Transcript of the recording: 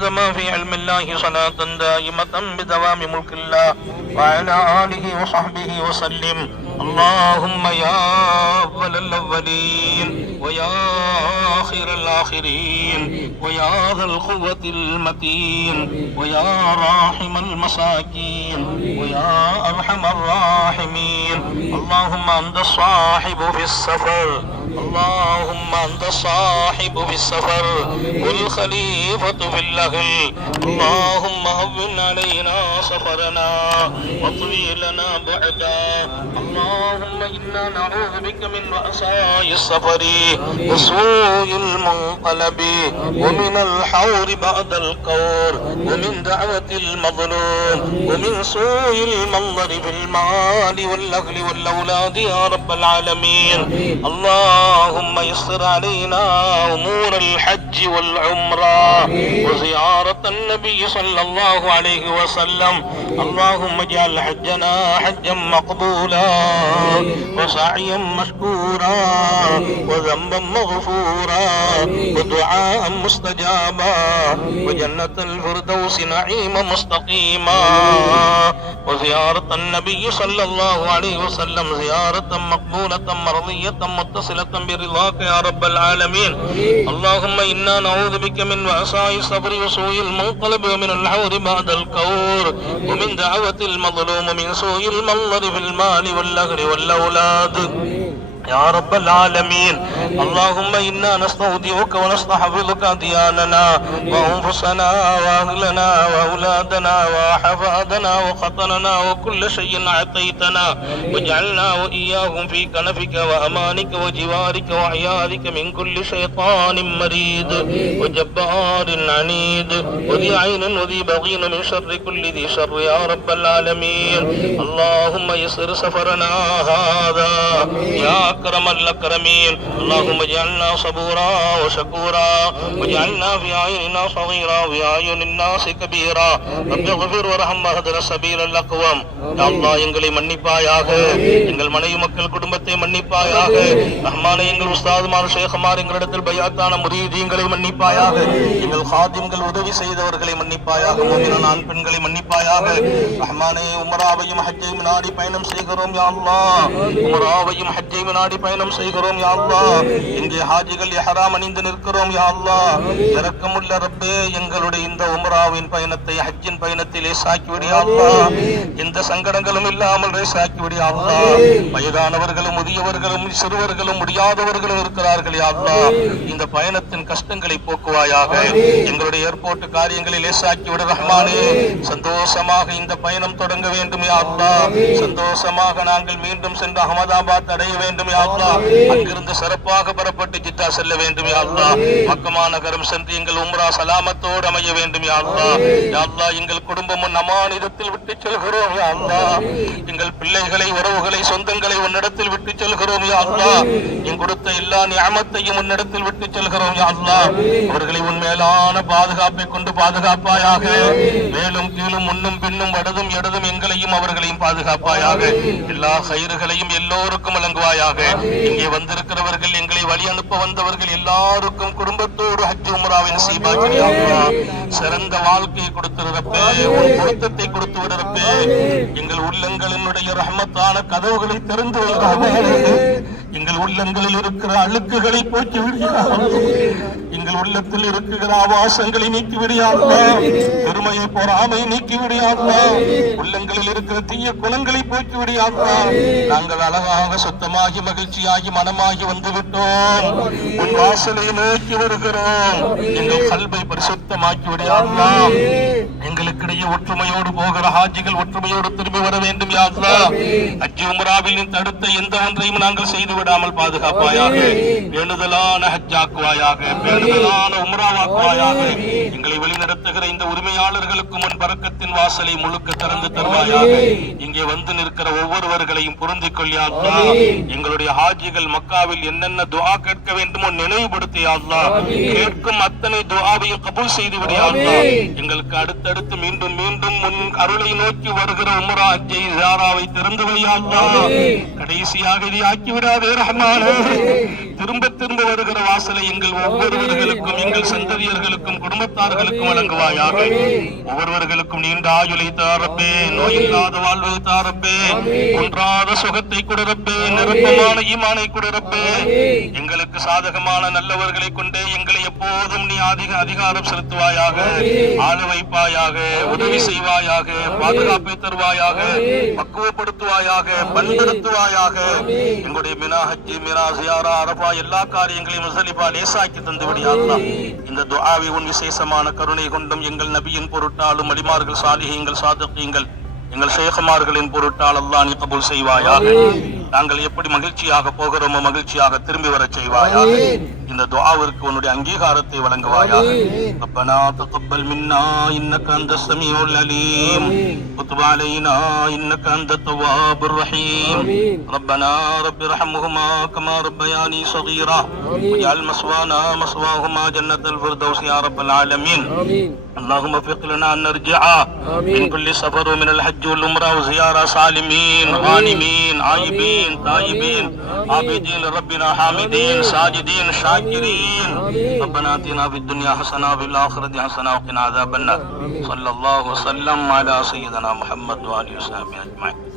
ما في علم الله صلاة دائمة بدوام ملك الله وعلى آله وصحبه وسلم. اللهم يا أول الأولين ويا آخر الآخرين ويا ذا القوة المتين ويا راحم المساكين ويا أرحم الراحمين. اللهم أنت الصاحب في السفر. اللهم أنت الصاحب في السفر والخليفة في الأهل. اللهم هون علينا سفرنا واطوي لنا بعدا. اللهم إنا نعوذ بك من رأساء السفر وسوء المنقلب ومن الحور بعد القور ومن دعوة المظلوم ومن سوء المنظر في المال والأهل والأولاد يا رب العالمين. اللهم يسر علينا أمور الحج والعمرة وزيارة النبي صلى الله عليه وسلم. اللهم اجعل حجنا حجا مقبولا وسعيا مشكورا وذنبا مغفورا ودعاء مستجابا. وجنة الفردوس نعيما مستقيما. وزيارة النبي صلى الله عليه وسلم زيارة مقبولة مرضية متصلة برضاك يا رب العالمين. اللهم إنا نعوذ بك من وعصاء الصبر وسوء المنقلب ومن الحور بعد الكور ومن دعوة المظلوم ومن سوء المنظر في المال والأهل والأولاد. يا رب العالمين. اللهم إنا نستودعك ونستحفظك دياننا وأنفسنا وأهلنا وأولادنا وأحفادنا وخطننا وكل شيء أعطيتنا. واجعلنا وإياهم في كنفك وأمانك وجوارك وعياذك من كل شيطان مريد وجبار عنيد وذي عين وذي بغين من شر كل ذي شر يا رب العالمين. اللهم يسر سفرنا هذا يا أكرم الأكرمين اللهم اجعلنا صبورا وشكورا. واجعلنا في عيننا صغيرا وعيون الناس كبيرا. رب اغفر ورحم اهدنا السبيل الأقوم அல்லாஹ் எங்களை மன்னிப்பாயாக. எங்கள் மனைவி மக்கள் குடும்பத்தை மன்னிப்பாயாக. ரஹ்மானை எங்கள் உஸ்தாதுமார் ஷேகுமார் எங்களிடத்தில் பயாத்தான முறியீங்களை மன்னிப்பாயாக. எங்கள் ஹாதிம்கள் உதவி செய்தவர்களை மன்னிப்பாயாக. மோதின ஆண் பெண்களை மன்னிப்பாயாக. ரஹ்மானை உமராவையும் ஹஜ்ஜை முன்னாடி பயணம் செய்கிறோம் யாழ்லா உமராவையும் ஹஜ்ஜை நாடி பயணம் செய்கிறோம் யா இங்கே ஹாஜிகள் எஹராம் அணிந்து நிற்கிறோம் யா இறக்கமுள்ள ரப்பே எங்களுடைய இந்த உம்ராவின் பயணத்தை ஹஜ்ஜின் பயணத்திலே லேசாக்கி எந்த சங்கடங்களும் இல்லாமல் லேசாக்கி வயதானவர்களும் முதியவர்களும் சிறுவர்களும் முடியாதவர்களும் இருக்கிறார்கள் யா இந்த பயணத்தின் கஷ்டங்களை போக்குவாயாக. எங்களுடைய ஏர்போர்ட் காரியங்களை லேசாக்கி விடு ரஹ்மானே. சந்தோஷமாக இந்த பயணம் தொடங்க வேண்டும் யா சந்தோஷமாக நாங்கள் மீண்டும் சென்று அகமதாபாத் அடைய வேண்டும் அங்கிருந்து சிறப்பாக பெறப்பட்டு ஜித்தா செல்ல வேண்டும் யா அல்லாஹ். மக்கமா நகரம் சென்று எங்கள் உம்ரா சலாமத்தோடு அமைய வேண்டும் யா அல்லாஹ். யா அல்லாஹ் எங்கள் குடும்பமும் நமானிதத்தில் விட்டு செல்கிறோம் யா அல்லாஹ். எங்கள் பிள்ளைகளை உறவுகளை சொந்தங்களை உன்னிடத்தில் விட்டு செல்கிறோம் யா அல்லாஹ். என் கொடுத்த எல்லா நியமத்தையும் உன்னிடத்தில் விட்டு செல்கிறோம் யா அல்லாஹ். அவர்களை உன் மேலான பாதுகாப்பை கொண்டு பாதுகாப்பாயாக மேலும் கீழும் முன்னும் பின்னும் வடதும் இடதும் எங்களையும் அவர்களையும் பாதுகாப்பாயாக எல்லா கயிறுகளையும் எல்லோருக்கும் வழங்குவாயாக. இங்கே வந்திருக்கிறவர்கள் எங்களை வழி அனுப்ப வந்தவர்கள் எல்லாருக்கும் குடும்பத்தோடு ஹஜ் உம்ராவின் சீபாக்கியா சிறந்த வாழ்க்கையை கொடுத்திருப்பே உன் பொருத்தத்தை கொடுத்து விடுறப்பே எங்கள் உள்ளங்களினுடைய ரஹமத்தான கதவுகளை திறந்து வைக்காமல் எங்கள் உள்ளங்களில் இருக்கிற அழுக்குகளை போக்கி விடுகிறார் எங்கள் உள்ளத்தில் இருக்கிற ஆபாசங்களை நீக்கி விடியாதா பெருமையை பொறாமை நீக்கி விடியாதா உள்ளங்களில் இருக்கிற தீய குணங்களை போக்கி விடியாதா நாங்கள் அழகாக சுத்தமாகி மகிழ்ச்சியாகி மனமாகி வந்து விட்டோம் உன் வாசலை நோக்கி வருகிறோம். எங்கள் கல்வை பரிசுத்தமாக்கி விடியாதா ஒற்றுமையோடு போகிற ஹாஜிகள் ஒற்றுமையோடு திரும்பி வர வேண்டும் யா அல்லாஹ். ஹஜ் உம்ராவில் நீ தடுத்த எந்த ஒன்றையும் நாங்கள் செய்து விடாமல் பாதுகாப்பாயாக வேண்டுதலான ஹஜ்ஜாக்குவாயாக வேண்டுதலான உம்ராவாக்குவாயாக எங்களை வழிநடத்துகிற இந்த உரிமையாளர்களுக்கு முன் பறக்கத்தின் வாசலை முழுக்க திறந்து தருவாயாக இங்கே வந்து நிற்கிற ஒவ்வொருவர்களையும் பொருந்திக் கொள்ளியா அல்லாஹ். எங்களுடைய ஹாஜிகள் மக்காவில் என்னென்ன துஆ கேட்க வேண்டுமோ நினைவுபடுத்தியா அல்லாஹ். கேட்கும் அத்தனை துஆவையும் கபூல் செய்து விடியா அல்லாஹ். எங்களுக்கு அடுத்தடுத்து மீண்டும் மீண்டும் முன் அருளை நோக்கி வருகிற உம்ரா ஹஜ்ஜை ஜாராவை திறந்து வையா அல்லாஹ் கடைசியாக இதை ஆக்கி விடாதே ரஹ்மானே திரும்ப திரும்ப வருகிற வாசலை எங்கள் ஒவ்வொருவர்களுக்கும் எங்கள் சந்ததியர்களுக்கும் குடும்பத்தார்களுக்கும் வழங்குவாயாக. ஒவ்வொருவர்களுக்கும் நீண்ட ஆயுளை தாரப்பே நோயில்லாத வாழ்வை தாரப்பே குன்றாத சுகத்தை கொடுறப்பே நிரப்பமான ஈமானை கொடுறப்பே எங்களுக்கு சாதகமான நல்லவர்களை கொண்டே எங்களை எப்போதும் நீ அதிக அதிகாரம் செலுத்துவாயாக ஆள வைப்பாயாக உதவி செய்வாயாக பாதுகாப்பை தருவாயாக பக்குவப்படுத்துவாயாக பண்படுத்துவாயாக. எங்களுடைய மினா ஹஜ்ஜி மினா ஜியாரா அரபா எல்லா காரியங்களையும் முசலிபா லேசாக்கி தந்து விடியாதா இந்த துஆவை உன் விசேஷமான கருணை கொண்டும் எங்கள் நபியின் பொருட்டாலும் அலிமார்கள் சாலிஹீங்கள் சாதகீங்கள் எங்கள் ஷேഖமார்களின் பொருட்டால் அல்லாஹ் நீ கபூல் செய்வாயாக. நாங்கள் எப்படி மகிழ்ச்சியாக போகிறோமோ மகிழ்ச்சியாக திரும்பி வரச் செய்வாயாக. இந்த துஆவிற்கு உன்னுடைய அங்கீகாரத்தை வழங்குவாயாக ربنا تقبل منا انك انت السميع العليم وتب علينا انك انت التواب الرحيم ربنا رب ارحمهما كما ربياني صغيرا واجعل مسوانا مسواهما جنة الفردوس يا رب العالمين اللهم وفق لنا ان نرجع من كل سفر ومن الحج والعمره وزياره سالمين غانمين عايبين تائبين عابدين لربنا حامدين ساجدين شاكرين ربنا آتنا في الدنيا حسنة وفي الآخرة حسنة وقنا عذاب النار. صلى الله وسلم على سيدنا محمد واله وصحبه أجمعين.